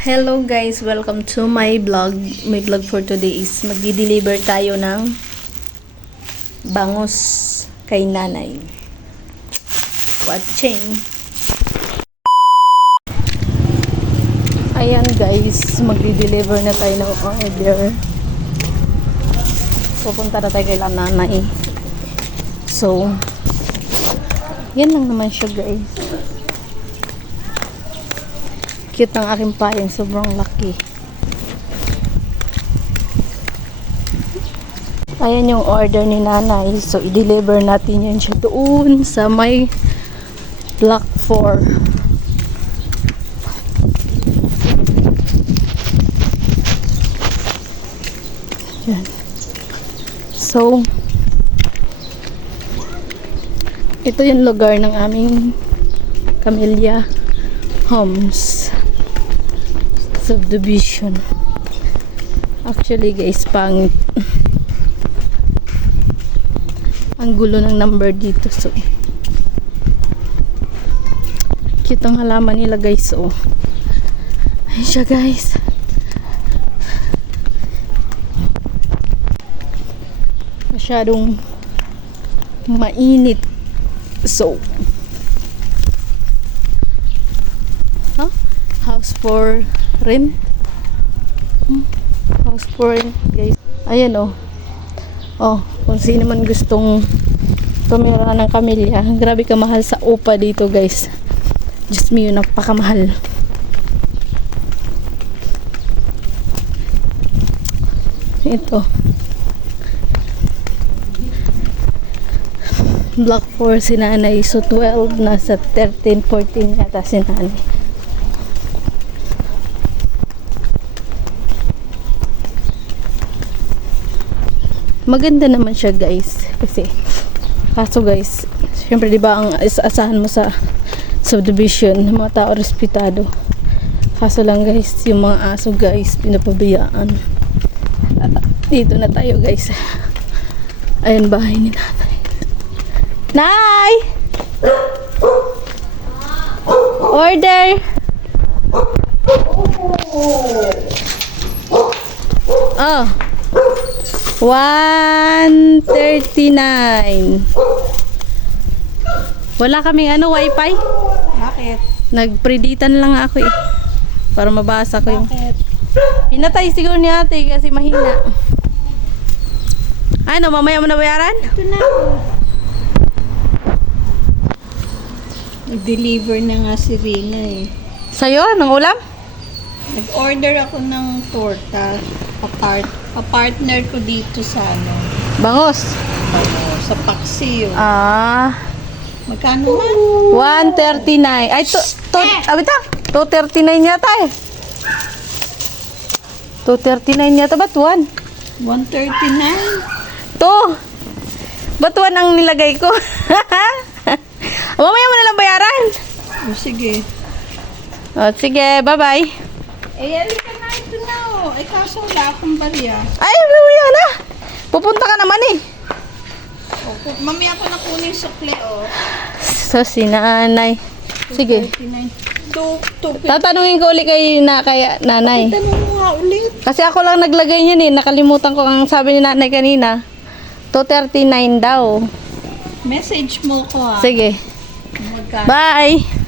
Hello guys, welcome to my vlog. My vlog for today is magdi-deliver tayo ng bangus kay nanay. Watching. Ayan guys, magdi-deliver na tayo ng order. Pupunta na tayo kay nanay. So, yan lang naman siya guys. Cute ang aking pain, sobrang laki. Ayan yung order ni nanay. So, i-deliver natin yun siya doon sa may block 4. Yan. So, ito yung lugar ng aming Camellia Homes subdivision. Actually guys, pangit ang gulo ng number dito. So cute ang halaman nila guys. Oh, ayun siya guys. Masyadong mainit. So house for rent. House for rent guys. Ayan oh. Oh, kung sino man gustong tumira ng Camellia. Grabe kamahal sa upa dito guys. Just me yun, napakamahal. Ito. Block 4 si nanay. So 12 nasa 13, 14 yata si nanay. Maganda naman siya guys, kasi kaso guys, syempre 'di ba ang asahan mo sa subdivision, mga tao respetado. Kaso lang guys, yung mga aso guys pinapabayaan. Dito na tayo guys. Ayan bahay ni nanay. Nay! Order! Oh, 139. Wala kaming wifi. Bakit? Nagpreditan lang ako eh. Para mabasa ko yung. Bakit? Pinatay siguro ni ate kasi mahina. Ano, mamaya mo na bayaran? Ito na. Nag-deliver na nga si Rina eh. Sa'yo, ng ulam? Nag-order ako ng torta. Pa-partner ko dito sa Bangos. sa Paksiw. Ah, Magkano man? 139. Ay, abita. 239 yata eh. 239 yata, ba't 1? 139. 2. Ba't 1 ang nilagay ko? Mamaya mo na lang bayaran. O sige. O, sige, bye-bye. Halika na, ito na oh. Kaso wala akong barya. Ay, mamaya na. Pupunta ka naman eh. Mamaya ko na kunin sukli oh. So, si nanay. Sige. 239. Tatanungin ko ulit kay nanay. Tanong mo nga ulit. Kasi ako lang naglagay niyan eh. Nakalimutan ko ang sabi ni nanay kanina. 239 daw. Message mo ko ah. Sige. Magkano? Bye!